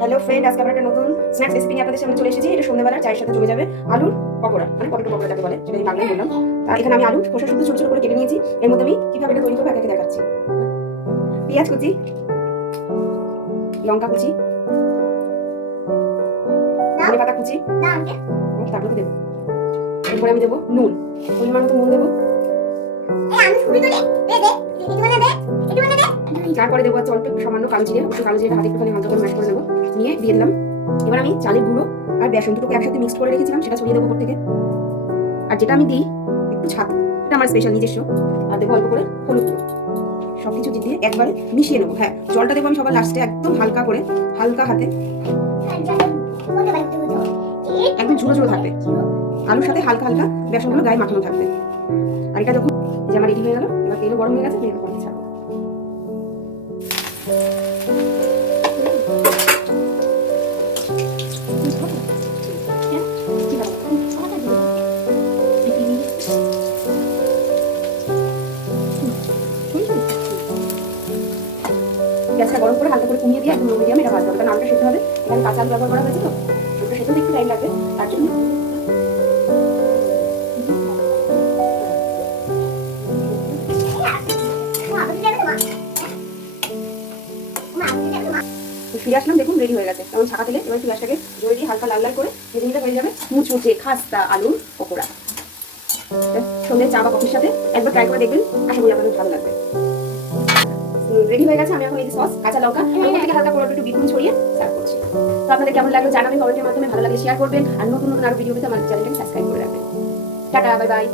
Hello friend, আজকে আমরা একটা নতুন স্ন্যাক্স রেসিপি নিয়ে আপনাদের সামনে চলে এসেছি। এটা সন্ধ্যাবেলার চায়ের সাথে জমে যাবে। আলুর পকোড়া, মানে পটেটো পকোড়া যাকে বলে, সেটা আমি বাংলায় বললাম। আর এখানে আমি আলু খোসা শুদ্ধ ছোট ছোট করে কেটে নিয়েছি। এর মধ্যে আমি কিভাবে এটা তৈরি করবো একে একে দেখাচ্ছি। পেঁয়াজ কুচি, লঙ্কা কুচি, ধনে পাতা কুচি, তারপরে দেবো। এরপরে আমি দেবো নুন, পরিমাণ মতো নুন দেবো। তারপরে দেবো হচ্ছে অল্প সামান্য কালো জিরে, অবশ্যই কালো জিরে হাতে একটুখানি হালকা করে ম্যাশ করে নেবো, নিয়ে দিয়ে দিলাম। এবার আমি চালের গুঁড়ো আর বেসন দুটোকে একসাথে মিক্সড করে রেখেছিলাম, সেটা ছড়িয়ে দেবো উপর থেকে। আর যেটা আমি দিই একটু ছাদ, এটা আমার স্পেশাল নিজস্ব। আর দেবো অল্প করে হলুদ গুঁড়ো। সবকিছু দিয়ে একবারে মিশিয়ে নেবো। হ্যাঁ, জলটা দেবো আমি সবার লাস্টে, একদম হালকা করে, হালকা হাতে, একদম ঝুড়ো ঝুড়ো থাকবে। আলুর সাথে হালকা হালকা বেসনগুলো গায়ে মাখানো থাকবে। আর এটা যখন যে আমার রেডি হয়ে গেল, এবার তেলও গরম হয়ে গেছে, আমি এরকম ছাড়বো। গ্যাসটা গরম করে হালকা করে কমিয়ে দিয়ে একদম লো মিডিয়ামে এটা ভাজতে হবে, কারণ আলুটা সেদ্ধ হবে। এখানে কাঁচা আলু ব্যবহার করা হয়েছে, তো আলুটা সেদ্ধ একটু টাইম লাগবে, তার জন্য ফিরে আসলাম। দেখুন রেডি হয়ে গেছে। তখন ছাকা তেলে এবার গ্যাসটাকে জোরে দিয়ে হালকা লাল লাল করে ভেজে নিতে হয়ে যাবে মুচমুচে খাস্তা আলুর পকোড়া। সন্ধ্যে চা বা কফির সাথে একবার ট্রাই করে দেখবেন, আশা করি আপনাদের ভালো লাগবে। রেডি হয়ে গেছে। আমি এখন এই যে সস, কাঁচা লঙ্কা, উপর থেকে হালকা করে একটু বিট ছড়িয়ে সার্ভ করছি। তো আপনাদের কেমন লাগলো জানাবেন কমেন্টের মাধ্যমে। ভালো লাগলে শেয়ার করবেন, আর নতুন নতুন আরো ভিডিও পেতে আমার চ্যানেলটাকে সাবস্ক্রাইব করে রাখবেন। Tata, bye bye.